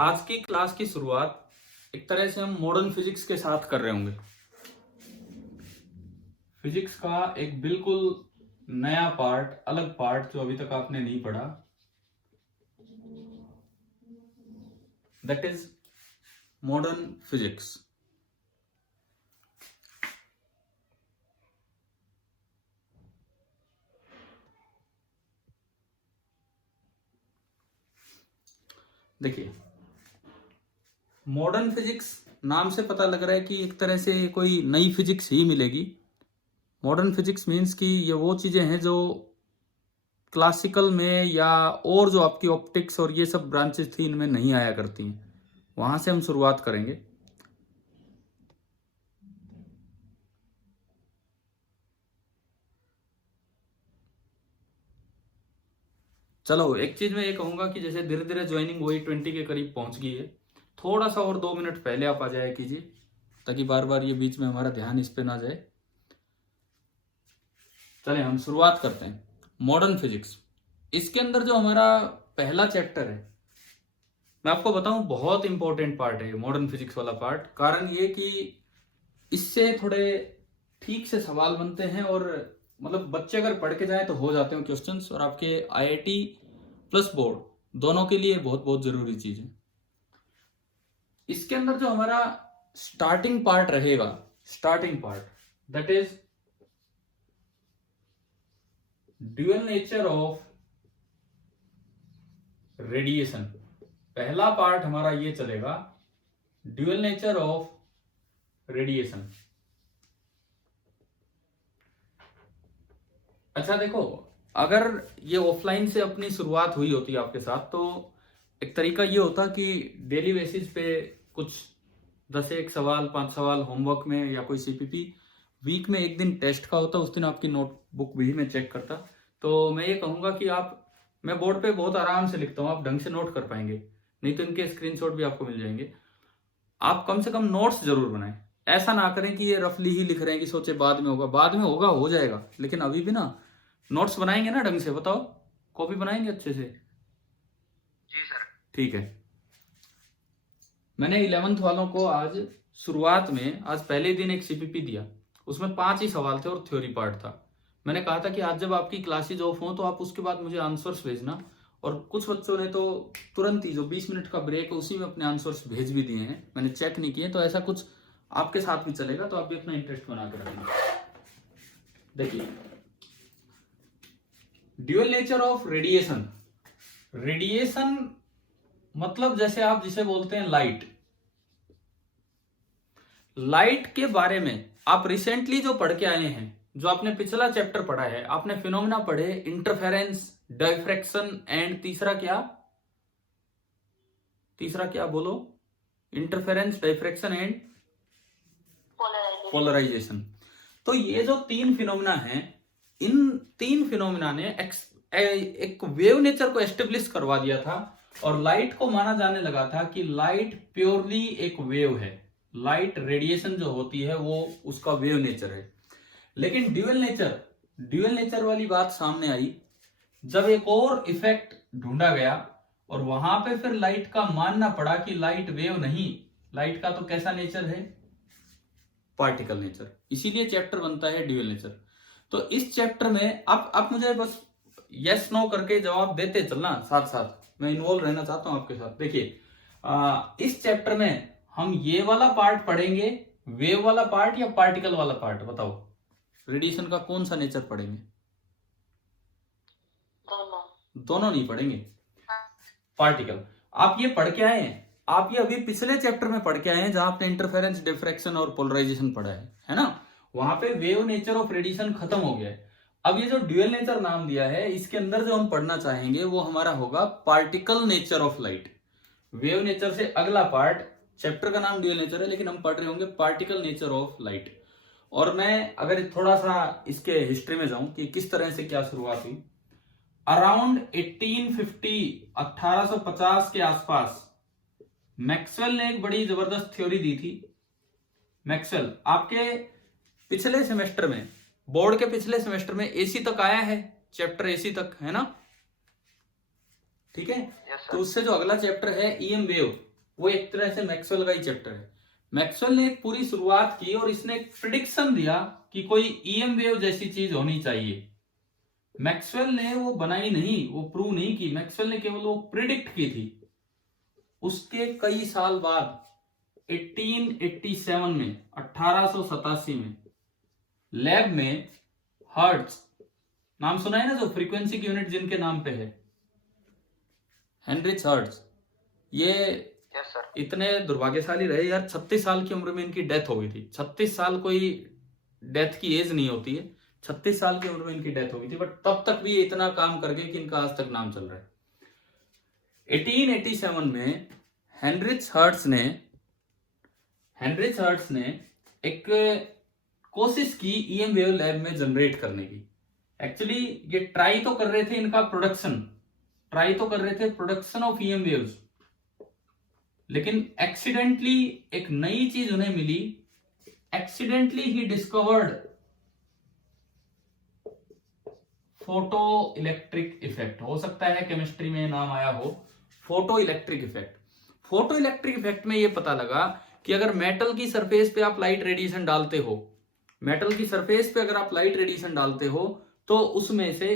आज की क्लास की शुरुआत एक तरह से हम मॉडर्न फिजिक्स के साथ कर रहे होंगे। फिजिक्स का एक बिल्कुल नया पार्ट, अलग पार्ट जो अभी तक आपने नहीं पढ़ा, दैट इज मॉडर्न फिजिक्स। देखिए, मॉडर्न फिजिक्स नाम से पता लग रहा है कि एक तरह से कोई नई फिजिक्स ही मिलेगी। मॉडर्न फिजिक्स मीन्स कि ये वो चीजें हैं जो क्लासिकल में या और जो आपकी ऑप्टिक्स और ये सब ब्रांचेस थी इनमें नहीं आया करती हैं। वहां से हम शुरुआत करेंगे। चलो, एक चीज मैं ये कहूंगा कि जैसे धीरे धीरे ज्वाइनिंग वही 20 के करीब पहुंच गई है। थोड़ा सा और 2 मिनट पहले आप आ जाया कीजिए ताकि बार बार ये बीच में हमारा ध्यान इस पे ना जाए। चले हम शुरुआत करते हैं। मॉडर्न फिजिक्स, इसके अंदर जो हमारा पहला चैप्टर है, मैं आपको बताऊं बहुत इंपॉर्टेंट पार्ट है मॉडर्न फिजिक्स वाला पार्ट। कारण ये कि इससे थोड़े ठीक से सवाल बनते हैं और मतलब बच्चे अगर पढ़ के जाए तो हो जाते हैं क्वेश्चंस, और आपके आईआईटी प्लस बोर्ड दोनों के लिए बहुत बहुत जरूरी चीज है। इसके अंदर जो हमारा स्टार्टिंग पार्ट रहेगा, starting part that is dual nature of radiation. पहला पार्ट हमारा ये चलेगा, ड्यूअल नेचर ऑफ रेडिएशन। अच्छा देखो, अगर ये ऑफलाइन से अपनी शुरुआत हुई होती आपके साथ तो एक तरीका ये होता कि डेली बेसिस पे कुछ 10 सवाल 5 सवाल होमवर्क में या कोई सीपीपी, वीक में एक दिन टेस्ट का होता, उस दिन आपकी नोटबुक भी मैं चेक करता। तो मैं ये कहूंगा कि मैं बोर्ड पे बहुत आराम से लिखता हूँ, आप ढंग से नोट कर पाएंगे, नहीं तो इनके स्क्रीनशॉट भी आपको मिल जाएंगे। आप कम से कम नोट्स जरूर बनाएं। ऐसा ना करें कि ये रफली ही लिख रहे हैं कि सोचे बाद में होगा, बाद में होगा, हो जाएगा, लेकिन अभी भी ना नोट्स बनाएंगे ना ढंग से। बताओ, कॉपी बनाएंगे अच्छे से? जी सर। ठीक है। मैंने 11th वालों को आज शुरुआत में, आज पहले दिन एक सीपीपी दिया, उसमें 5 ही सवाल थे और थ्योरी पार्ट था। मैंने कहा था कि आज जब आपकी क्लासेज ऑफ हो तो आप उसके बाद मुझे आंसर्स भेजना, और कुछ बच्चों ने तो तुरंत ही जो 20 मिनट का ब्रेक है उसी में अपने आंसर्स भेज भी दिए हैं, मैंने चेक नहीं किए। तो ऐसा कुछ आपके साथ भी चलेगा, तो आप भी अपना इंटरेस्ट बना के रखना। देखिए, dual nature of radiation. Radiation मतलब जैसे आप जिसे बोलते हैं लाइट, लाइट के बारे में आप रिसेंटली जो पढ़ के आए हैं, जो आपने पिछला चैप्टर पढ़ा है, आपने फिनोमेना पढ़े, इंटरफेरेंस, डायफ्रैक्शन एंड तीसरा क्या बोलो? Interference, diffraction and polarization. तो ये जो 3 फिनोमेना हैं, इन 3 फिनोमेना ने एक वेव नेचर को एस्टेब्लिश करवा दिया था, और लाइट को माना जाने लगा था कि लाइट प्योरली एक वेव है। लाइट रेडिएशन जो होती है वो उसका वेव नेचर है। लेकिन ड्यूअल नेचर वाली बात सामने आई जब एक और इफेक्ट ढूंढा गया, और वहां पे फिर लाइट का मानना पड़ा कि लाइट वेव नहीं, लाइट का तो कैसा नेचर है? Particle nature. इसीलिए चैप्टर बनता है ड्यूअल नेचर। तो इस चैप्टर में आप मुझे बस यस नो करके जवाब देते चलना, साथ साथ मैं इन्वॉल्व रहना चाहता हूं आपके साथ। देखिए, इस चैप्टर में हम ये वाला पार्ट पढ़ेंगे, वेव वाला पार्ट या पार्टिकल वाला पार्ट? बताओ, रेडिएशन का कौन सा नेचर पढ़ेंगे? दोनों नहीं पढ़ेंगे, पार्टिकल। आप ये पढ़ के आए हैं, आप ये अभी पिछले चैप्टर में पढ़ के आए हैं जहां आपने इंटरफेरेंस, डिफ्रैक्शन और पोलराइजेशन पढ़ा है ना? वहां पे वेव नेचर ऑफ रेडिएशन खत्म हो गया है। अब ये जो ड्यूअल नेचर नाम दिया है, इसके अंदर जो हम पढ़ना चाहेंगे वो हमारा होगा particle nature of light. Wave nature से अगला पार्ट, चैप्टर का नाम ड्यूअल नेचर है लेकिन हम पढ़ रहे होंगे पार्टिकल नेचर ऑफ लाइट। और मैं अगर थोड़ा सा इसके हिस्ट्री में जाऊं कि किस तरह से क्या शुरुआत हुई, अराउंड 1850 के आसपास मैक्सवेल ने एक बड़ी जबरदस्त थ्योरी दी थी। मैक्सवेल आपके पिछले सेमेस्टर में, बोर्ड के पिछले सेमेस्टर में एसी तक आया है, चैप्टर एसी तक है ना? ठीक है। yes, तो उससे जो अगला चैप्टर है ईएम वेव, वो एक तरह से मैक्सवेल का ही चैप्टर है। मैक्सवेल ने एक पूरी शुरुआत की और इसने एक प्रिडिक्शन दिया कि कोई ईएम वेव जैसी चीज होनी चाहिए। मैक्सवेल ने वो बनाई नहीं, वो प्रूव नहीं की, मैक्सवेल ने केवल वो प्रिडिक्ट की थी। उसके कई साल बाद 1887 में 1887 में लैब में हर्ट्ज, नाम सुना है ना, जो फ्रीक्वेंसी की यूनिट जिनके नाम पे है, हेनरिच हर्ट्ज, ये यस सर। इतने दुर्भाग्यशाली रहे यार, 36 साल की उम्र में इनकी डेथ हो गई थी। 36 साल कोई डेथ की एज नहीं होती है, 36 साल की उम्र में इनकी डेथ हो गई थी, बट तब तक भी ये इतना काम कर गए कि इनका आज तक नाम चल रहा है। 1887 में हेनरिच हर्ट्ज ने एक कोशिश की ईएम वेव लैब में जनरेट करने की। एक्चुअली ये ट्राई तो कर रहे थे इनका प्रोडक्शन ऑफ ईएम वेव्स, लेकिन एक्सीडेंटली एक नई चीज उन्हें मिली। एक्सीडेंटली ही डिस्कवर्ड फोटो इलेक्ट्रिक इफेक्ट। हो सकता है केमिस्ट्री में नाम आया हो, photo electric effect. Photo electric effect में यह पता लगा कि अगर मेटल की सरफेस पे आप लाइट रेडिएशन डालते हो, तो उसमें से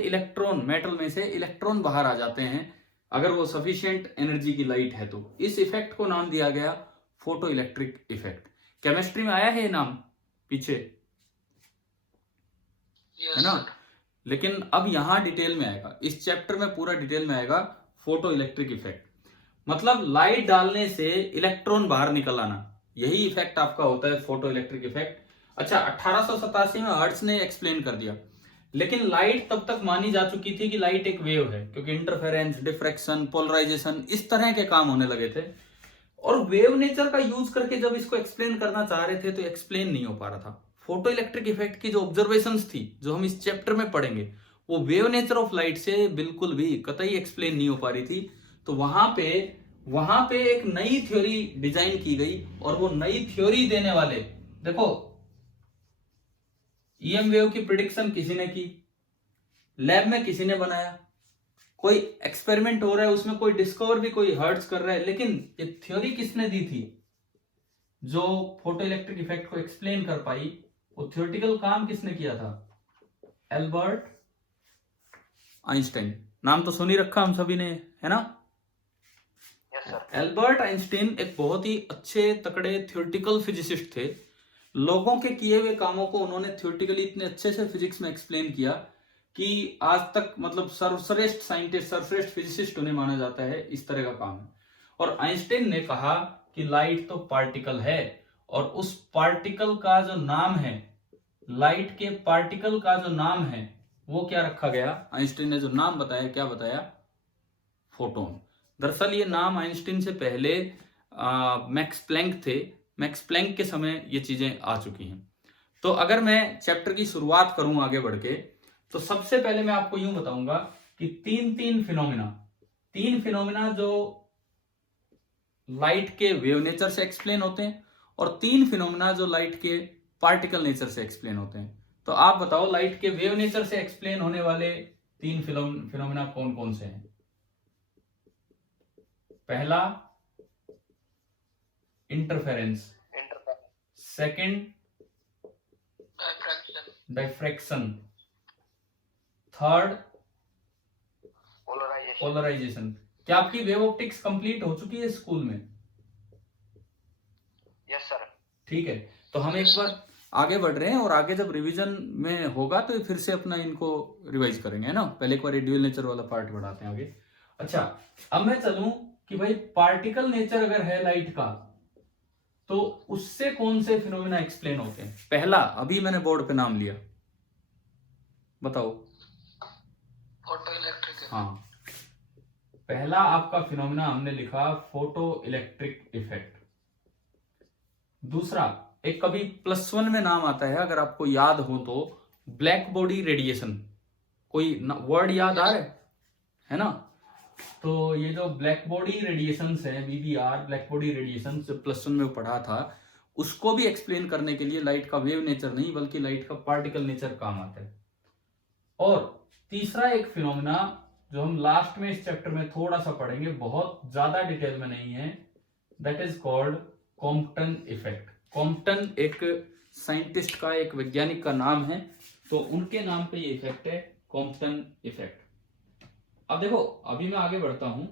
मेटल में से इलेक्ट्रॉन बाहर आ जाते हैं, अगर वो सफिशिएंट एनर्जी की लाइट है तो। इस इफेक्ट को नाम दिया गया फोटो इलेक्ट्रिक इफेक्ट। केमिस्ट्री में आया है ये नाम पीछे, है ना। लेकिन अब यहां डिटेल में आएगा, इस चैप्टर में पूरा डिटेल में आएगा फोटो इलेक्ट्रिक इफेक्ट। मतलब लाइट डालने से इलेक्ट्रॉन बाहर निकल आना, यही इफेक्ट आपका होता है फोटो इलेक्ट्रिक इफेक्ट। अच्छा, 1887 में हर्ट्ज ने एक्सप्लेन कर दिया, लेकिन लाइट तब तक मानी जा चुकी थी कि लाइट एक वेव है, क्योंकि इंटरफेरेंस, डिफ्रैक्शन, पोलराइजेशन, इस तरह के काम होने लगे थे। और वेव नेचर का यूज करके जब इसको एक्सप्लेन करना चाह रहे थे तो एक्सप्लेन नहीं हो पा रहा था। फोटो इलेक्ट्रिक इफेक्ट की जो ऑब्जर्वेशंस थी, जो हम इस चैप्टर में पढ़ेंगे, वो वेव नेचर ऑफ लाइट से बिल्कुल भी कतई एक्सप्लेन नहीं हो पा रही थी। तो वहां पे एक नई थ्योरी डिजाइन की गई, और वो नई थ्योरी देने वाले, देखो, ईएम वेव की प्रिडिक्शन किसी ने की, लैब में किसी ने बनाया, कोई एक्सपेरिमेंट हो रहा है उसमें कोई डिस्कवर भी कोई हर्ट्ज कर रहा है, लेकिन ये थ्योरी किसने दी थी जो फोटो इलेक्ट्रिक इफेक्ट को एक्सप्लेन कर पाई? वो थ्योरेटिकल काम किसने किया था? Albert Einstein. नाम तो सुन ही रखा हम सभी ने, है ना। Yes sir. एल्बर्ट आइंस्टाइन एक बहुत ही अच्छे तकड़े थ्योरेटिकल फिजिसिस्ट थे। लोगों के किए हुए कामों को उन्होंने थ्योरेटिकली इतने अच्छे से फिजिक्स में एक्सप्लेन किया कि आज तक मतलब सर्वश्रेष्ठ साइंटिस्ट, सर्वश्रेष्ठ फिजिसिस्ट उन्हें माना जाता है। इस तरह का काम है। और आइंस्टाइन ने कहा कि लाइट तो पार्टिकल है, और उस पार्टिकल का जो नाम है, लाइट के पार्टिकल का जो नाम है, वो क्या रखा गया? आइंस्टाइन ने जो नाम बताया, क्या बताया? फोटोन। दरअसल ये नाम आइंस्टाइन से पहले मैक्स प्लैंक थे। मैक्स प्लैंक के समय ये चीजें आ चुकी हैं। तो अगर मैं चैप्टर की शुरुआत करूं आगे बढ़ के, तो सबसे पहले मैं आपको यूं बताऊंगा कि तीन फिनोमिना जो लाइट के वेव नेचर से एक्सप्लेन होते हैं, और 3 फिनोमिना जो लाइट के पार्टिकल नेचर से एक्सप्लेन होते हैं। तो आप बताओ, लाइट के वेव नेचर से एक्सप्लेन होने वाले 3 फिनोमिना कौन कौन से हैं? पहला interference, second diffraction, third polarization. क्या आपकी वेव ऑप्टिक्स कंप्लीट हो चुकी है स्कूल में? Yes sir. ठीक है, तो हम एक बार आगे बढ़ रहे हैं, और आगे जब रिवीजन में होगा तो फिर से अपना इनको रिवाइज करेंगे, है ना। पहले एक बार ड्यूअल नेचर वाला पार्ट बढ़ाते हैं आगे। अच्छा, अब मैं चलूं कि भाई पार्टिकल नेचर अगर है लाइट का, तो उससे कौन से फिनोमिना एक्सप्लेन होते हैं? पहला, अभी मैंने बोर्ड पे नाम लिया, बताओ। Photo electric. हाँ, पहला आपका फिनोमिना हमने लिखा फोटो इलेक्ट्रिक इफेक्ट। दूसरा, एक कभी +1 में नाम आता है, अगर आपको याद हो तो, ब्लैक बॉडी रेडिएशन। कोई वर्ड याद आ रहा है ना। तो ये जो ब्लैक बॉडी रेडिएशन है, BBR, ब्लैक बॉडी रेडिएशन, जो +1 में पढ़ा था, उसको भी एक्सप्लेन करने के लिए लाइट का वेव नेचर नहीं बल्कि लाइट का पार्टिकल नेचर काम आता है। और तीसरा एक फिनोमिना जो हम लास्ट में इस चैप्टर में थोड़ा सा पढ़ेंगे, बहुत ज्यादा डिटेल में नहीं है, that is called Compton effect. Compton एक साइंटिस्ट का, एक वैज्ञानिक का नाम है, तो उनके नाम पे ये इफेक्ट है, कॉम्पटन इफेक्ट। अब देखो, अभी मैं आगे बढ़ता हूं।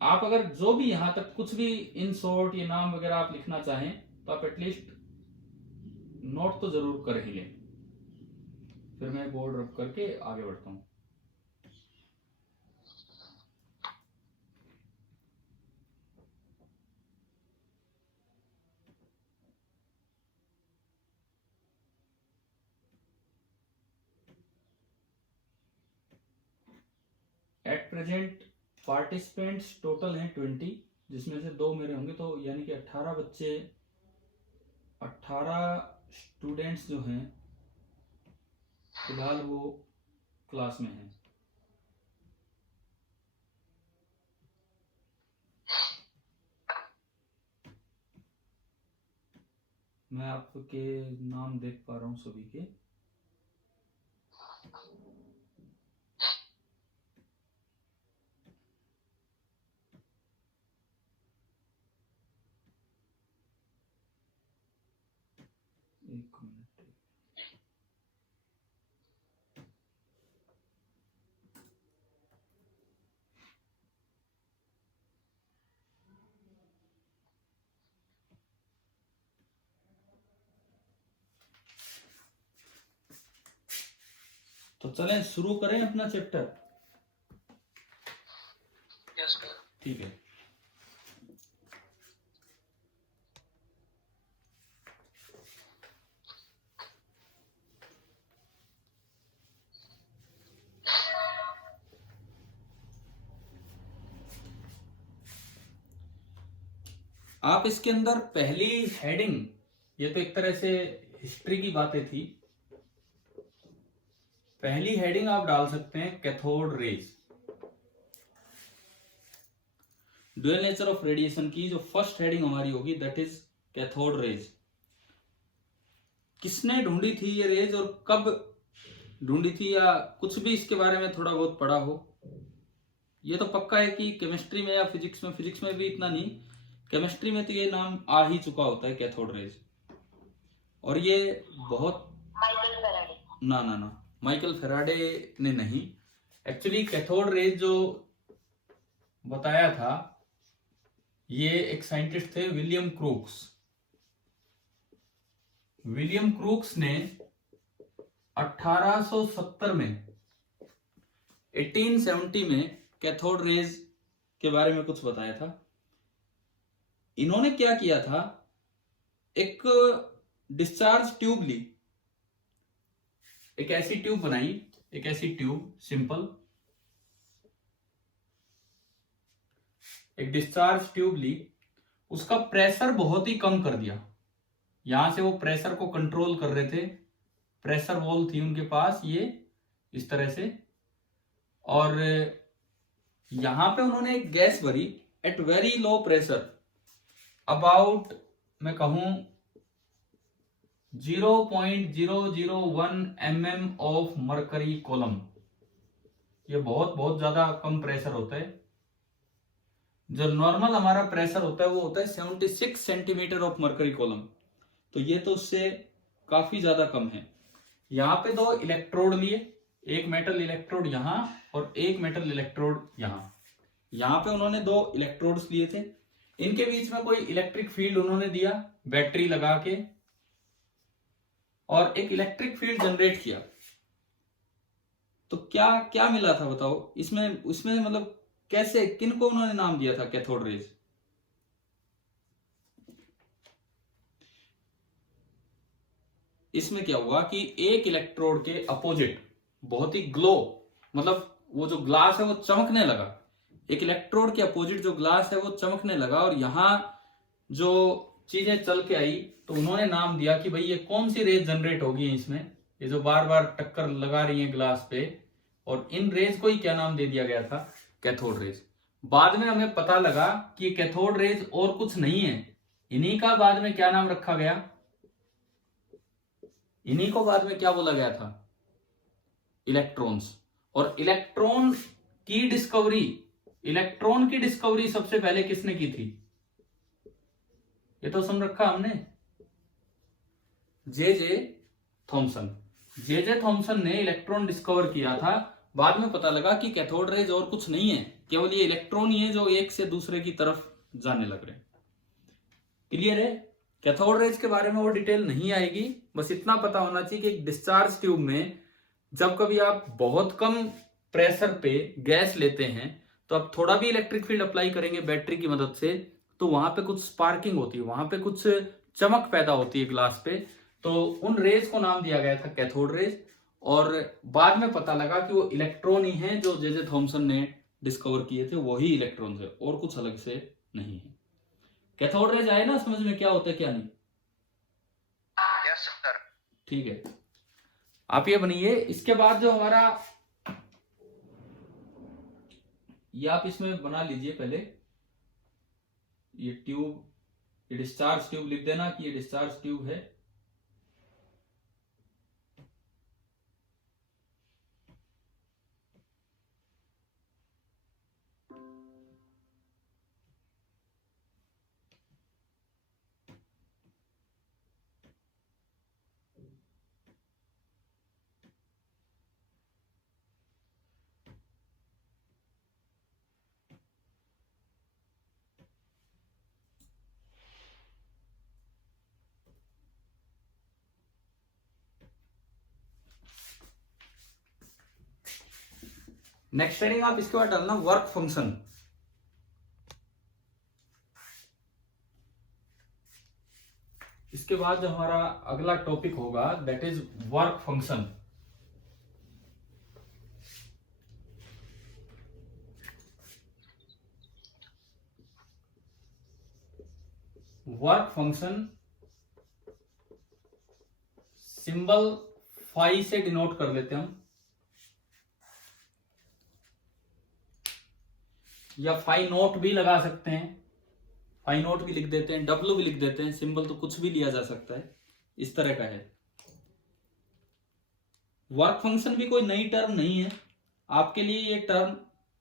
आप अगर जो भी यहां तक कुछ भी इन शॉर्ट ये नाम वगैरह आप लिखना चाहें तो आप एटलीस्ट नोट तो जरूर कर ही लें। फिर मैं बोर्ड रब करके आगे बढ़ता हूं। एट प्रेजेंट पार्टिसिपेंट्स टोटल हैं 20, जिसमें से 2 मेरे होंगे, तो यानी कि 18 बच्चे, 18 स्टूडेंट्स जो हैं फिलहाल वो क्लास में हैं। मैं आपके नाम देख पा रहा हूं सभी के। एक मिनट। तो चलें शुरू करें अपना चैप्टर। Yes sir. ठीक है। आप इसके अंदर पहली हेडिंग, ये तो एक तरह से हिस्ट्री की बातें थी, पहली हेडिंग आप डाल सकते हैं cathode rays. Dual nature of radiation की जो फर्स्ट हेडिंग हमारी होगी दैट इज कैथोड रेज। किसने ढूंढी थी ये रेज और कब ढूंढी थी, या कुछ भी इसके बारे में थोड़ा बहुत पढ़ा हो? ये तो पक्का है कि केमिस्ट्री में या फिजिक्स में भी इतना नहीं, केमिस्ट्री में तो ये नाम आ ही चुका होता है कैथोड रेज। और ये बहुत ना ना ना माइकल फेराडे ने नहीं, एक्चुअली कैथोड रेज जो बताया था ये एक साइंटिस्ट थे विलियम क्रूक्स। विलियम क्रूक्स ने 1870 में 1870 में कैथोड रेज के बारे में कुछ बताया था। इन्होंने क्या किया था, एक डिस्चार्ज ट्यूब ली, एक ऐसी ट्यूब बनाई, एक ऐसी ट्यूब सिंपल, एक डिस्चार्ज ट्यूब ली, उसका प्रेशर बहुत ही कम कर दिया। यहां से वो प्रेशर को कंट्रोल कर रहे थे, प्रेशर वॉल्व थी उनके पास ये इस तरह से, और यहां पे उन्होंने एक गैस भरी at very low pressure, about मैं कहूं 0.001 mm ऑफ मरकरी कॉलम। ये बहुत बहुत ज्यादा कम प्रेशर होता है। जो नॉर्मल हमारा प्रेशर होता है वो होता है 76 सेंटीमीटर ऑफ मरकरी कॉलम, तो ये तो उससे काफी ज्यादा कम है। यहाँ पे 2 इलेक्ट्रोड लिए, एक मेटल इलेक्ट्रोड यहां और एक मेटल इलेक्ट्रोड यहां। यहाँ पे उन्होंने 2 इलेक्ट्रोड्स लिए थे, इनके बीच में कोई इलेक्ट्रिक फील्ड उन्होंने दिया बैटरी लगा के, और एक इलेक्ट्रिक फील्ड जनरेट किया। तो क्या क्या मिला था बताओ इसमें, मतलब कैसे, किनको उन्होंने नाम दिया था कैथोड रेज? इसमें क्या हुआ कि एक इलेक्ट्रोड के अपोजिट बहुत ही ग्लो, मतलब वो जो ग्लास है वो चमकने लगा, एक इलेक्ट्रोड के अपोजिट जो ग्लास है वो चमकने लगा, और यहां जो चीजें चल के आई तो उन्होंने नाम दिया कि भाई ये कौन सी रेज जनरेट होगी इसमें, ये जो बार बार टक्कर लगा रही है ग्लास पे, और इन रेज को ही क्या नाम दे दिया गया था, कैथोड रेज। बाद में हमें पता लगा कि ये कैथोड रेज और कुछ नहीं है, इन्हीं का बाद में क्या नाम रखा गया, इन्हीं को बाद में क्या बोला गया था, इलेक्ट्रॉन्स। और इलेक्ट्रॉन की डिस्कवरी सबसे पहले किसने की थी? ये तो सुन रखा हमने। जे थॉमसन ने इलेक्ट्रॉन डिस्कवर किया था। बाद में पता लगा कि कैथोड रेज और कुछ नहीं है, केवल ये इलेक्ट्रॉन ही है जो एक से दूसरे की तरफ जाने लग रहे हैं। क्लियर है? कैथोड रेज के बारे में और डिटेल नहीं आएगी, बस इतना पता होना चाहिए कि एक डिस्चार्ज ट्यूब में जब कभी आप बहुत कम प्रेशर पे गैस लेते हैं तो आप थोड़ा भी इलेक्ट्रिक फील्ड अप्लाई करेंगे बैटरी की मदद से, तो वहां पे कुछ स्पार्किंग होती है, वहां पे कुछ चमक पैदा होती है ग्लास पे। तो उन रेज को नाम दिया गया था कैथोड रेज, और बाद में पता लगा कि वो इलेक्ट्रॉन ही है जो जे थॉमसन ने डिस्कवर किए थे, वही इलेक्ट्रॉन है और कुछ अलग से नहीं है। कैथोड रेज आए ना समझ में, क्या होता है क्या नहीं? Yes sir. ठीक है, आप ये बनिए। इसके बाद जो हमारा, ये आप इसमें बना लीजिए पहले, ये ट्यूब, ये डिस्चार्ज ट्यूब लिख देना कि ये डिस्चार्ज ट्यूब है। नेक्स्ट हेडिंग आप इसके बाद डालना वर्क फंक्शन। इसके बाद जो हमारा अगला टॉपिक होगा that is work function. Work function symbol phi से डिनोट कर लेते हैं हम, या फाई नोट भी लगा सकते हैं, फाई नोट भी लिख देते हैं, डब्ल्यू भी लिख देते हैं, सिंबल तो कुछ भी लिया जा सकता है, इस तरह का है। वर्क फंक्शन भी कोई नई टर्म नहीं है आपके लिए, ये टर्म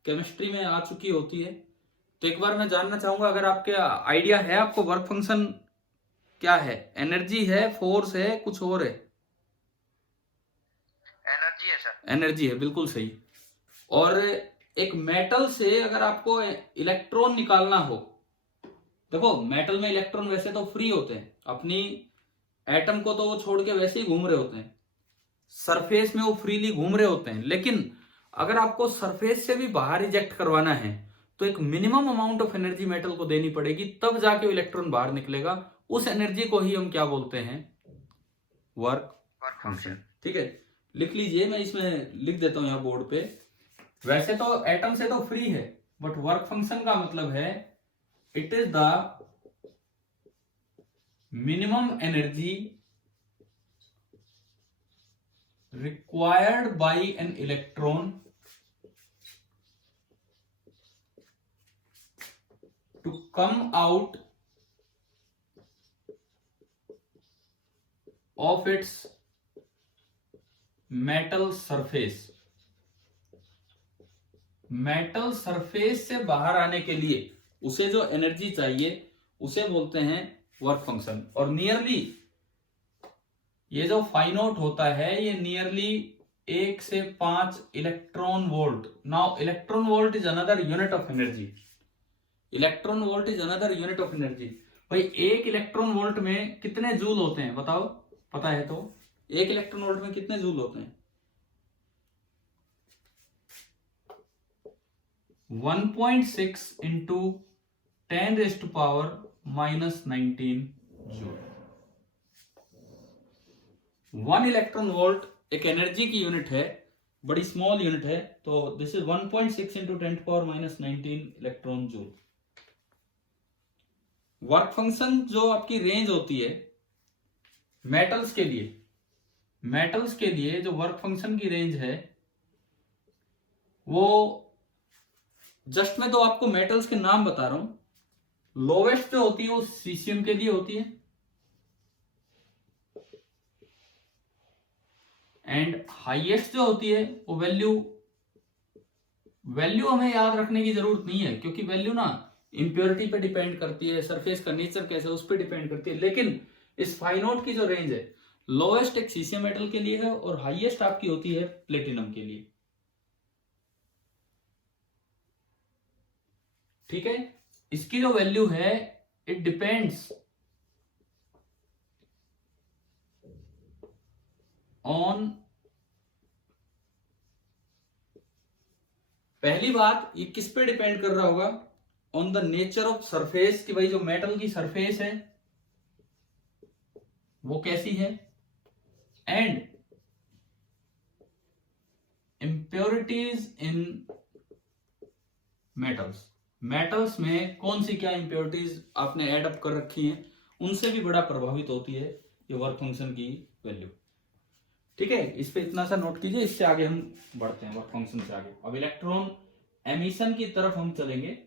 केमिस्ट्री में आ चुकी होती है। तो एक बार मैं जानना चाहूंगा, अगर आपके आइडिया है आपको वर्क फंक्शन क्या है? एनर्जी है, फोर्स है, कुछ और है? एनर्जी है सर। एनर्जी है, बिल्कुल सही। और एक मेटल से अगर आपको इलेक्ट्रॉन निकालना हो, देखो मेटल में इलेक्ट्रॉन वैसे तो फ्री होते हैं, अपनी एटम को तो वो छोड़ के वैसे ही घूम रहे होते हैं, सरफेस में वो फ्रीली घूम रहे होते हैं, लेकिन अगर आपको सरफेस से भी बाहर इजेक्ट करवाना है तो एक minimum amount of energy metal को देनी पड़ेगी, तब जाके इलेक्ट्रॉन बाहर निकलेगा। उस एनर्जी को ही हम क्या बोलते हैं? Work function. ठीक है, लिख लीजिए, मैं इसमें लिख देता हूं यहां बोर्ड पे। वैसे तो एटम से तो फ्री है, बट वर्क फंक्शन का मतलब है it is the minimum energy required by an electron to come out of its metal surface। Metal surface से बाहर आने के लिए उसे जो एनर्जी चाहिए उसे बोलते हैं वर्क फंक्शन। और नियरली ये जो फाइनोट होता है ये नियरली 1 से 5 electron volt. Now electron volt is another unit of energy. Electron volt is another unit of energy. भाई एक इलेक्ट्रॉन वोल्ट में कितने जूल होते हैं बताओ, पता है तो? एक इलेक्ट्रॉन वोल्ट में कितने जूल होते हैं? 1.6 इंटू 10⁻⁻19 जूल। 1 इलेक्ट्रॉन वोल्ट एक एनर्जी की यूनिट है, बड़ी स्मॉल यूनिट है, तो this is 1.6 into 10⁻⁻19 electron joule. Work function जो आपकी रेंज होती है मेटल्स के लिए, मेटल्स के लिए जो वर्क फंक्शन की रेंज है वो, जस्ट मैं तो आपको मेटल्स के नाम बता रहा हूं। लोवेस्ट जो होती है वो सीसियम के लिए होती है, एंड हाईएस्ट जो होती है वो वैल्यू हमें याद रखने की जरूरत नहीं है, क्योंकि वैल्यू ना इम्प्योरिटी पे डिपेंड करती है, सरफेस का नेचर कैसा है उस पर डिपेंड करती है। लेकिन इस फाइनोट की जो रेंज है, लोएस्ट एक सीसियम मेटल के लिए है और हाईएस्ट आपकी होती है प्लेटिनम के लिए। ठीक है, इसकी जो वैल्यू है इट डिपेंड्स ऑन, पहली बात ये किस पे डिपेंड कर रहा होगा, on the nature of surface, कि भाई जो मेटल की सरफेस है वो कैसी है, and impurities in metals, metals में कौन सी क्या इम्प्योरिटीज आपने ऐड अप कर रखी हैं, उनसे भी बड़ा प्रभावित होती है ये वर्क फंक्शन की वैल्यू। ठीक है, इस पे इतना सा नोट कीजिए, इससे आगे हम बढ़ते हैं वर्क फंक्शन से आगे। अब इलेक्ट्रॉन एमिशन की तरफ हम चलेंगे।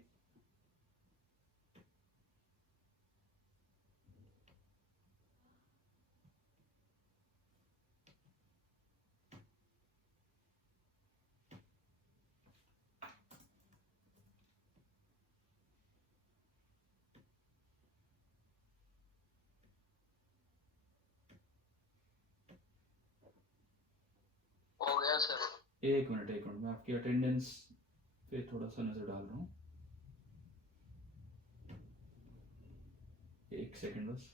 हो गया सर। एक मिनट मैं आपकी अटेंडेंस पे थोड़ा सा नजर डाल रहा हूँ, एक सेकंड बस।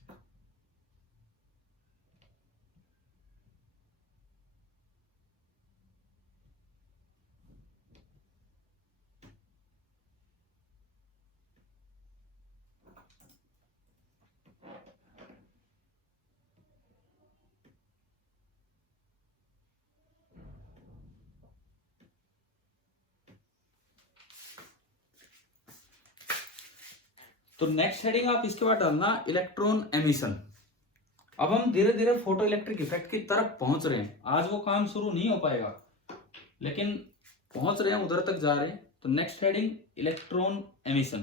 तो नेक्स्ट हेडिंग आप इसके बाद डालना इलेक्ट्रॉन एमिशन। अब हम धीरे धीरे फोटो इलेक्ट्रिक इफेक्ट की तरफ पहुंच रहे हैं, आज वो काम शुरू नहीं हो पाएगा लेकिन पहुंच रहे हैं, उधर तक जा रहे हैं। तो नेक्स्ट हेडिंग इलेक्ट्रॉन एमिशन,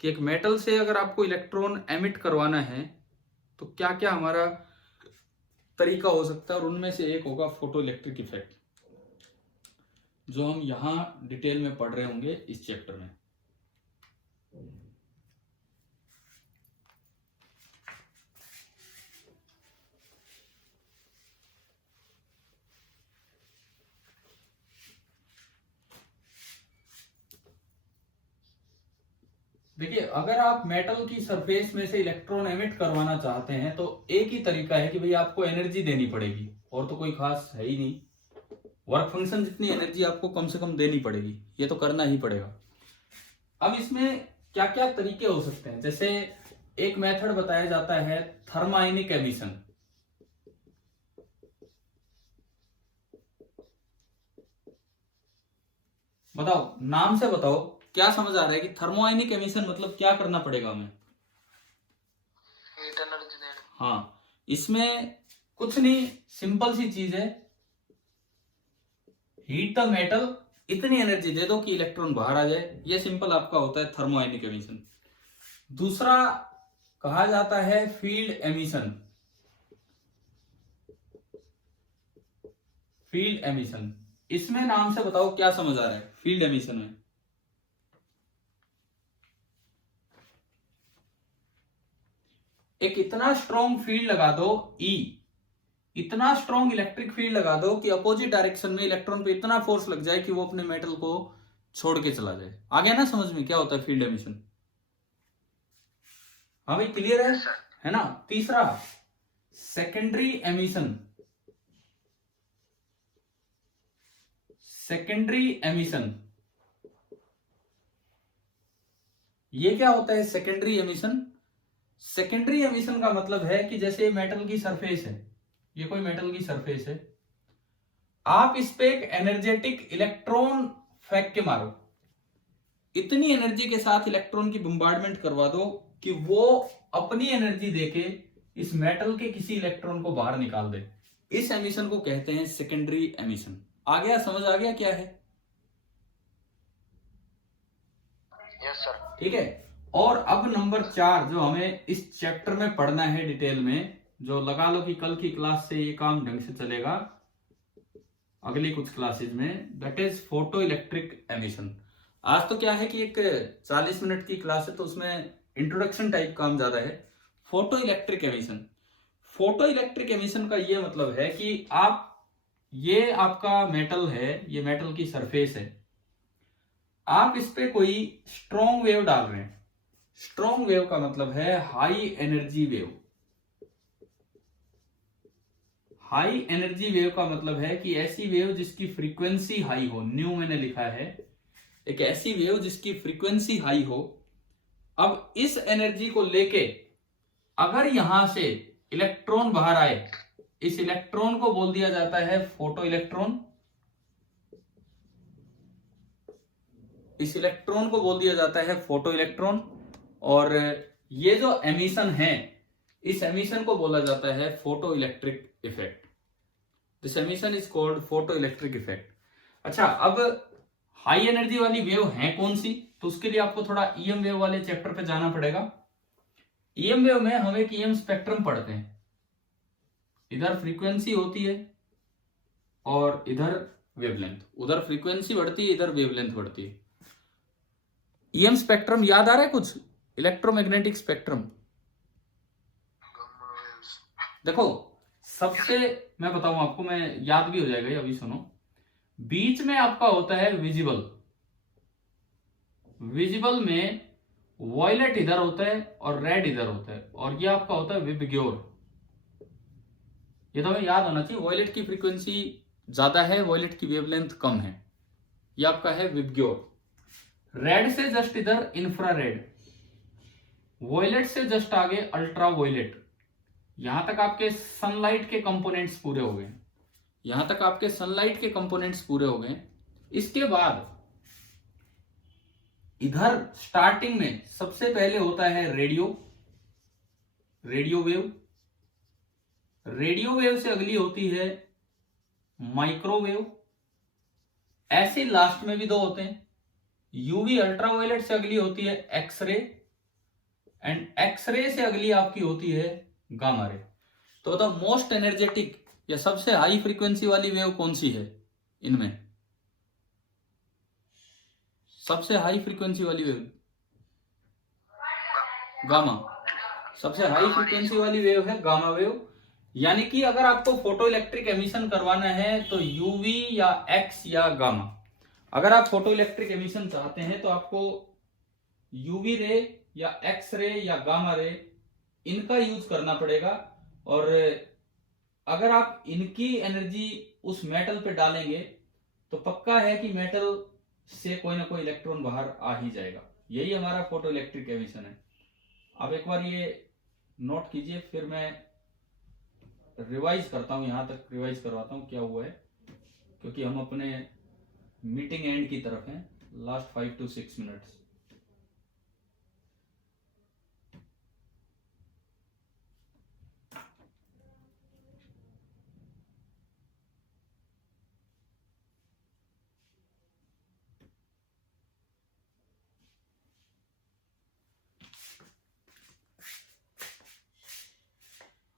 कि एक मेटल से अगर आपको इलेक्ट्रॉन एमिट करवाना है तो क्या क्या हमारा तरीका हो सकता है, और उनमें से एक होगा फोटो इलेक्ट्रिक इफेक्ट, जो हम यहां डिटेल में पढ़ रहे होंगे इस चैप्टर में। देखिए, अगर आप मेटल की सरफेस में से इलेक्ट्रॉन एमिट करवाना चाहते हैं तो एक ही तरीका है कि भाई आपको एनर्जी देनी पड़ेगी, और तो कोई खास है ही नहीं। वर्क फंक्शन जितनी एनर्जी आपको कम से कम देनी पड़ेगी, ये तो करना ही पड़ेगा। अब इसमें क्या क्या तरीके हो सकते हैं, जैसे एक मेथड बताया जाता है थर्माइनिक एमिशन। बताओ, नाम से बताओ क्या समझ आ रहा है कि थर्मोआयनिक एमिशन मतलब क्या करना पड़ेगा हमें? हीट एनर्जी देना। हाँ, इसमें कुछ नहीं, सिंपल सी चीज है, हीट द मेटल, इतनी एनर्जी दे दो कि इलेक्ट्रॉन बाहर आ जाए, ये सिंपल आपका होता है थर्मोआयनिक एमिशन। दूसरा कहा जाता है फील्ड एमिशन। फील्ड एमिशन, इसमें नाम से बताओ क्या समझ आ रहा है फील्ड एमिशन में? एक इतना स्ट्रॉन्ग फील्ड लगा दो E, इतना स्ट्रॉन्ग इलेक्ट्रिक फील्ड लगा दो कि अपोजिट डायरेक्शन में इलेक्ट्रॉन पे इतना फोर्स लग जाए कि वो अपने मेटल को छोड़ के चला जाए। आ गया ना समझ में क्या होता है फील्ड एमिशन? हाँ भाई, क्लियर है ना? तीसरा सेकेंडरी एमिशन। सेकेंडरी एमिशन, ये क्या होता है सेकेंडरी एमिशन? सेकेंडरी एमिशन का मतलब है कि जैसे मेटल की सरफेस है, ये कोई मेटल की सरफेस है, आप इस पे एक एनर्जेटिक इलेक्ट्रॉन फेंक के मारो, इतनी एनर्जी के साथ इलेक्ट्रॉन की बम्बार्डमेंट करवा दो कि वो अपनी एनर्जी देके इस मेटल के किसी इलेक्ट्रॉन को बाहर निकाल दे। इस एमिशन को कहते हैं सेकेंडरी एमिशन। आ गया, समझ आ गया क्या है? Yes sir. ठीक है, और अब नंबर 4 जो हमें इस चैप्टर में पढ़ना है डिटेल में, जो लगा लो कि कल की क्लास से ये काम ढंग से चलेगा, अगली कुछ क्लासेज में, that is photo electric emission. आज तो क्या है कि एक 40 मिनट की क्लास है, तो उसमें इंट्रोडक्शन टाइप काम ज्यादा है। Photo electric emission, photo electric emission का ये मतलब है कि ये आपका मेटल है, ये मेटल की सरफेस है, आप इस पे कोई स्ट्रॉन्ग वेव डाल रहे हैं। स्ट्रॉन्ग वेव का मतलब है high energy wave. High energy wave का मतलब है कि ऐसी वेव जिसकी फ्रीक्वेंसी हाई हो, न्यू मैंने लिखा है, एक ऐसी वेव जिसकी फ्रीक्वेंसी हाई हो। अब इस एनर्जी को लेके अगर यहां से इलेक्ट्रॉन बाहर आए, इस इलेक्ट्रॉन को बोल दिया जाता है फोटो इलेक्ट्रॉन। इस इलेक्ट्रॉन को बोल दिया जाता है फोटो इलेक्ट्रॉन। और ये जो एमिशन है, इस एमिशन को बोला जाता है photo electric effect. This emission is called photo electric effect. अच्छा, अब हाई एनर्जी वाली वेव है कौन सी, तो उसके लिए आपको थोड़ा ईएम वेव वाले चैप्टर पे जाना पड़ेगा। ईएम वेव में हम एक ईएम स्पेक्ट्रम पढ़ते हैं। इधर फ्रीक्वेंसी होती है और इधर वेवलेंथ, उधर फ्रीक्वेंसी बढ़ती है, इधर वेवलेंथ बढ़ती है। ईएम स्पेक्ट्रम याद आ रहा है कुछ? Electromagnetic spectrum. देखो, सबसे मैं बताऊं आपको, मैं याद भी हो जाएगा ये, अभी सुनो। बीच में आपका होता है विजिबल। विजिबल में वॉयलेट इधर होता है और रेड इधर होता है, और ये आपका होता है विबग्योर। ये तो हमें याद होना चाहिए, वॉयलेट की फ्रीक्वेंसी ज्यादा है, वॉयलेट की वेवलेंथ कम है। ये आपका है विबग्योर। रेड से जस्ट इधर इंफ्रारेड, वॉयलेट से जस्ट आगे अल्ट्रा वॉयलेट। यहां तक आपके सनलाइट के कंपोनेंट्स पूरे हो गए। यहां तक आपके सनलाइट के कंपोनेंट्स पूरे हो गए। इसके बाद इधर स्टार्टिंग में सबसे पहले होता है रेडियो वेव। रेडियो वेव से अगली होती है माइक्रोवेव। ऐसे लास्ट में भी दो होते हैं। यूवी अल्ट्रावायलेट से अगली होती है एक्सरे, एंड एक्सरे से अगली आपकी होती है गामा रे। तो बताओ मोस्ट एनर्जेटिक या सबसे हाई फ्रीक्वेंसी वाली वेव कौन सी है इनमें? सबसे हाई फ्रीक्वेंसी वाली वेव गामा। सबसे हाई फ्रीक्वेंसी वाली वेव है गामा वेव। यानी कि अगर आपको फोटो इलेक्ट्रिक एमिशन करवाना है तो यूवी या एक्स या गामा। अगर आप फोटो इलेक्ट्रिक एमिशन चाहते हैं तो आपको यूवी रे या एक्स रे या गामा रे, इनका यूज करना पड़ेगा। और अगर आप इनकी एनर्जी उस मेटल पे डालेंगे तो पक्का है कि मेटल से कोई ना कोई इलेक्ट्रॉन बाहर आ ही जाएगा। यही हमारा फोटो इलेक्ट्रिक एमिशन है। आप एक बार ये नोट कीजिए, फिर मैं रिवाइज करता हूं, यहां तक रिवाइज करवाता हूं क्या हुआ है, क्योंकि हम अपने मीटिंग एंड की तरफ हैं, लास्ट 5 to 6 मिनट्स।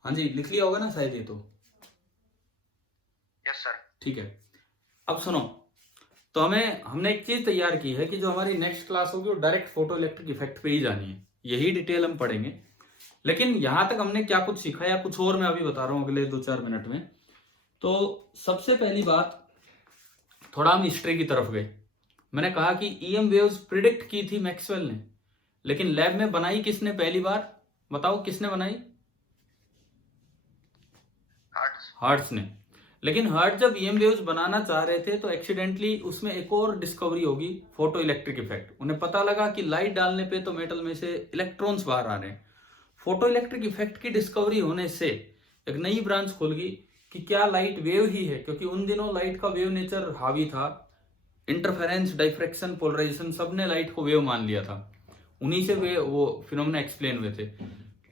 हाँ जी, लिख लिया होगा ना शायद ये तो। Yes sir. ठीक है, अब सुनो। तो हमने एक चीज तैयार की है कि जो हमारी नेक्स्ट क्लास होगी वो डायरेक्ट फोटो इलेक्ट्रिक इफेक्ट पे ही जानी है। यही डिटेल हम पढ़ेंगे। लेकिन यहां तक हमने क्या कुछ सीखा या कुछ और मैं अभी बता रहा हूं अगले 2-4 मिनट में। तो सबसे पहली बात, थोड़ा हम हिस्ट्री की तरफ गए। मैंने कहा कि ईएम वेव्स प्रिडिक्ट की थी मैक्सवेल ने, लेकिन लैब में बनाई किसने पहली बार? बताओ किसने बनाई? हर्ट्ज ने। लेकिन हर्ट्ज जब ईएम वेव्स बनाना चाह रहे थे तो एक्सीडेंटली उसमें एक और डिस्कवरी होगी, फोटो इलेक्ट्रिक इफेक्ट। उन्हें पता लगा कि लाइट डालने पे तो मेटल में से इलेक्ट्रॉन्स बाहर आ रहे हैं। फोटो इलेक्ट्रिक इफेक्ट की डिस्कवरी होने से एक नई ब्रांच खुल गई कि क्या लाइट वेव ही है, क्योंकि उन दिनों लाइट का वेव नेचर हावी था। इंटरफेरेंस, डाइफ्रैक्शन, पोलराइजेशन, सबने लाइट को वेव मान लिया था। उन्हीं से वो फिनोमेना एक्सप्लेन हुए थे।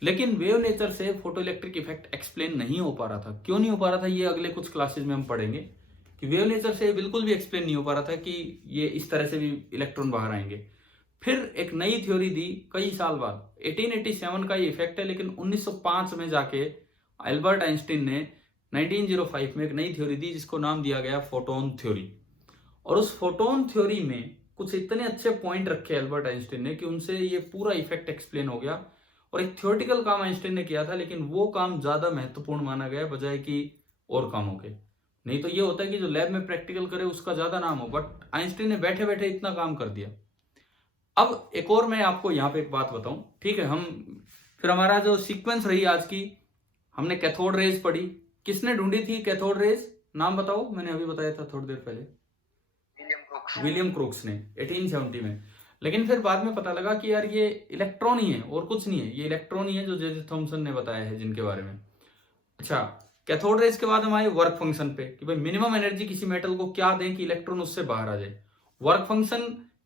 लेकिन वेव नेचर से फोटो इलेक्ट्रिक इफेक्ट एक्सप्लेन नहीं हो पा रहा था। क्यों नहीं हो पा रहा था, ये अगले कुछ क्लासेस में हम पढ़ेंगे कि वेव नेचर से बिल्कुल भी एक्सप्लेन नहीं हो पा रहा था कि ये इस तरह से भी इलेक्ट्रॉन बाहर आएंगे। फिर एक नई थ्योरी दी कई साल बाद। 1887 का ये इफेक्ट है, लेकिन 1905 में जाके एल्बर्ट आइंस्टीन ने 1905 में एक नई थ्योरी दी जिसको नाम दिया गया फोटोन थ्योरी। और उस फोटोन थ्योरी में कुछ इतने अच्छे पॉइंट रखे एल्बर्ट आइंस्टीन ने कि उनसे ये पूरा इफेक्ट एक्सप्लेन हो गया। और एक थ्योरेटिकल काम आइंस्टीन ने किया था, लेकिन वो काम ज्यादा महत्वपूर्ण माना गया बजाय कि और कामों के। नहीं तो ये होता है कि जो लैब में प्रैक्टिकल करे उसका ज्यादा नाम हो, बट आइंस्टीन ने बैठे बैठे इतना काम कर दिया। अब एक और मैं आपको यहाँ पे एक बात बताऊं, ठीक है। हम फिर हमारा जो सीक्वेंस रही आज की, हमने कैथोड रेज पढ़ी। किसने ढूंढी थी कैथोड रेज? नाम बताओ, मैंने अभी बताया था थोड़ी देर पहले। विलियम क्रूक्स ने 1870 में। लेकिन फिर बाद में पता लगा कि यार ये इलेक्ट्रॉन ही है और कुछ नहीं है, ये इलेक्ट्रॉन ही है जो जे थॉमसन ने बताया है जिनके बारे में। अच्छा, कैथोड रेज के बाद हम आए वर्क फंक्शन पे कि भाई मिनिमम एनर्जी किसी मेटल को क्या दें कि इलेक्ट्रॉन उससे बाहर आ जाए। वर्क फंक्शन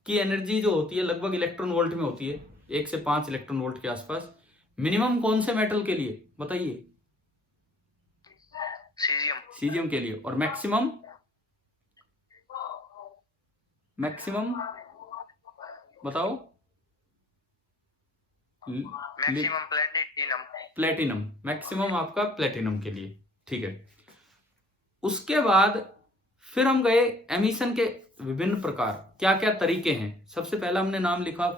की एनर्जी जो होती है लगभग इलेक्ट्रॉन वोल्ट में होती है, 1 से 5 इलेक्ट्रॉन वोल्ट के आसपास। मिनिमम कौन से मेटल के लिए बताइए? सीजियम के लिए। और मैक्सिमम बताओ? Maximum platinum. मैक्सिमम आपका प्लेटिनम के लिए, ठीक है। उसके बाद फिर हम गए एमिशन के विभिन्न प्रकार, क्या क्या तरीके हैं। सबसे पहला हमने नाम लिखा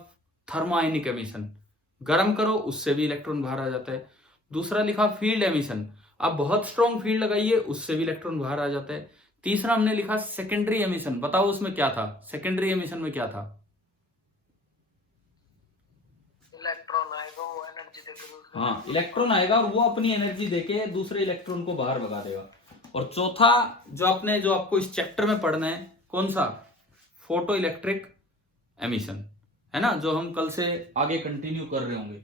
थर्मोआयनिक एमिशन, गर्म करो उससे भी इलेक्ट्रॉन बाहर आ जाता है। दूसरा लिखा फील्ड एमिशन, आप बहुत स्ट्रॉन्ग फील्ड लगाइए उससे भी इलेक्ट्रॉन बाहर आ जाता है। तीसरा हमने लिखा सेकेंडरी एमिशन, बताओ उसमें क्या था? सेकेंडरी एमिशन में क्या था? इलेक्ट्रॉन आएगा, वो एनर्जी देकर, हाँ, इलेक्ट्रॉन आएगा और वो अपनी एनर्जी देके दूसरे इलेक्ट्रॉन को बाहर भगा देगा। और चौथा जो आपको इस चैप्टर में पढ़ना है, कौन सा? फोटो इलेक्ट्रिक एमिशन, है ना, जो हम कल से आगे कंटिन्यू कर रहे होंगे।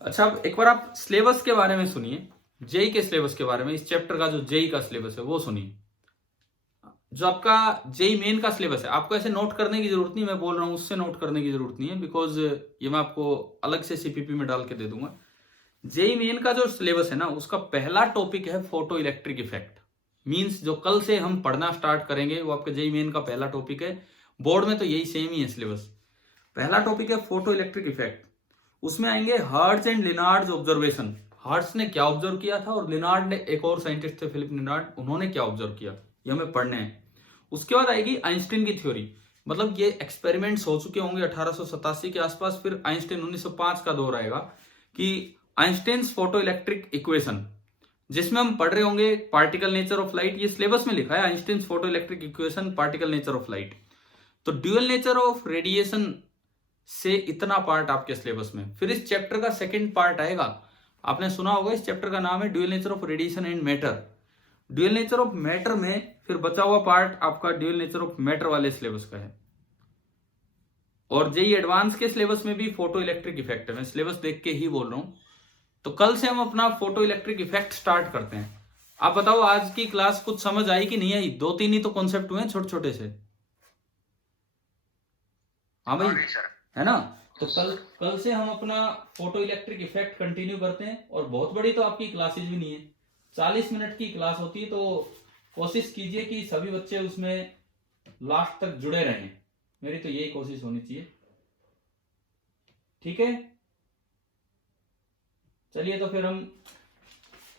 अच्छा, अब एक बार आप सिलेबस के बारे में सुनिए, जेई के सिलेबस के बारे में। इस चैप्टर का जो जेई का सिलेबस है वो सुनिए। जो आपका जेई मेन का सिलेबस है, आपको ऐसे नोट करने की जरूरत नहीं, मैं बोल रहा हूं उससे नोट करने की जरूरत नहीं है, बिकॉज ये मैं आपको अलग से सीपीपी में डाल के दे दूंगा। जेई मेन का जो सिलेबस है ना, उसका पहला टॉपिक है फोटो इलेक्ट्रिक इफेक्ट। मींस जो कल से हम पढ़ना स्टार्ट करेंगे वो आपका जेई मेन का पहला टॉपिक है। बोर्ड में तो यही सेम ही है सिलेबस। पहला टॉपिक है फोटो इलेक्ट्रिक इफेक्ट। उसमें आएंगे हर्ट्ज एंड लिनार्ड्स ऑब्जर्वेशन। हर्ट्ज ने क्या ऑब्जर्व किया था और लिनार्ड ने, एक और साइंटिस्ट थे फिलिप लिनार्ड, उन्होंने क्या ऑब्जर्व किया, ये हमें पढ़ने हैं। उसके बाद आएगी आइंस्टीन की थ्योरी, मतलब ये एक्सपेरिमेंट्स हो चुके होंगे 1887 के आसपास। फिर आइंस्टीन 1905 का दौर आएगा कि आइंस्टीन्स फोटो इलेक्ट्रिक इक्वेशन, जिसमें हम पढ़ रहे होंगे पार्टिकल नेचर ऑफ लाइट। ये सिलेबस में लिखा है Einstein's photo electric equation, particle nature of light. तो ड्यूअल नेचर ऑफ रेडिएशन से इतना पार्ट आपके सिलेबस में। फिर इस चैप्टर का सेकंड पार्ट आएगा, आपने सुना होगा, इस चैप्टर का नाम है dual nature of radiation and matter. Dual nature of matter में फिर बचा हुआ पार्ट आपका ड्यूअल नेचर ऑफ मैटर वाले सिलेबस का है। और जेई एडवांस के सिलेबस में भी फोटो इलेक्ट्रिक इफेक्ट है, मैं सिलेबस देख के ही बोल रहा हूं। तो कल से हम अपना फोटो इलेक्ट्रिक इफेक्ट स्टार्ट करते हैं। आप बताओ आज की क्लास कुछ समझ आई कि नहीं आई? 2-3 ही तो कॉन्सेप्ट हुए छोटे छोटे से। हाँ भाई, है ना। तो कल से हम अपना फोटो इलेक्ट्रिक इफेक्ट कंटिन्यू करते हैं। और बहुत बड़ी तो आपकी क्लासेज भी नहीं है, 40 मिनट की क्लास होती है, तो कोशिश कीजिए कि सभी बच्चे उसमें लास्ट तक जुड़े रहें। मेरी तो यही कोशिश होनी चाहिए, ठीक है। चलिए, तो फिर हम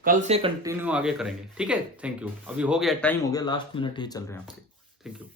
कल से कंटिन्यू आगे करेंगे, ठीक है। Thank you. अभी हो गया, टाइम हो गया, लास्ट मिनट ही चल रहे हैं आपके। Thank you.